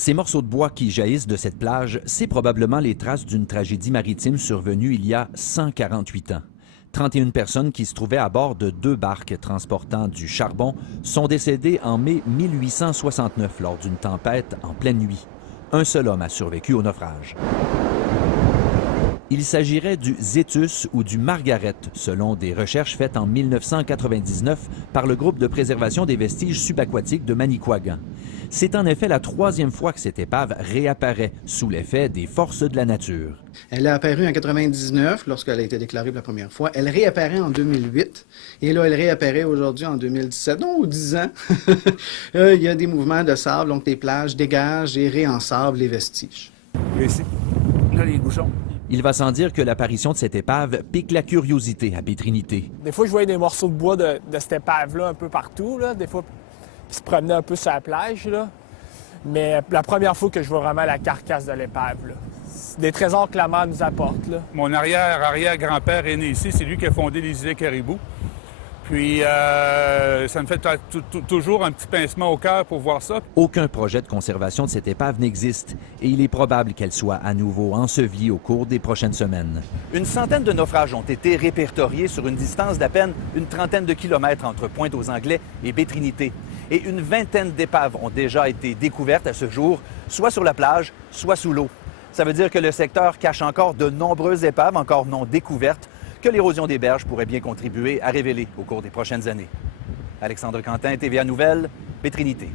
Ces morceaux de bois qui jaillissent de cette plage, c'est probablement les traces d'une tragédie maritime survenue il y a 148 ans. 31 personnes qui se trouvaient à bord de 2 barques transportant du charbon sont décédées en mai 1869 lors d'une tempête en pleine nuit. Un seul homme a survécu au naufrage. Il s'agirait du Zétus ou du Margaret, selon des recherches faites en 1999 par le groupe de préservation des vestiges subaquatiques de Manicouagan. C'est en effet la 3e fois que cette épave réapparaît sous l'effet des forces de la nature. Elle est apparue en 1999 lorsqu'elle a été déclarée pour la première fois. Elle réapparaît en 2008 et là, elle réapparaît aujourd'hui en 2017, donc 10 ans. Il y a des mouvements de sable, donc les plages dégagent et réensablent les vestiges. Ici, là, les bouchons. Il va sans dire que l'apparition de cette épave pique la curiosité à Bétrinité. Des fois, je voyais des morceaux de bois de cette épave-là un peu partout, là. Des fois, ils se promenaient un peu sur la plage, là. Mais la première fois que je vois vraiment la carcasse de l'épave, là. C'est des trésors que la mer nous apporte, là. Mon arrière-arrière-grand-père est né ici. C'est lui qui a fondé les îles Caribou. Puis, ça me fait toujours un petit pincement au cœur pour voir ça. Aucun projet de conservation de cette épave n'existe et il est probable qu'elle soit à nouveau ensevelie au cours des prochaines semaines. Une centaine de naufrages ont été répertoriés sur une distance d'à peine une trentaine de kilomètres entre Pointe-aux-Anglais et Bétrinité. Et une vingtaine d'épaves ont déjà été découvertes à ce jour, soit sur la plage, soit sous l'eau. Ça veut dire que le secteur cache encore de nombreuses épaves encore non découvertes que l'érosion des berges pourrait bien contribuer à révéler au cours des prochaines années. Alexandre Quentin, TVA Nouvelles, Bétrinité.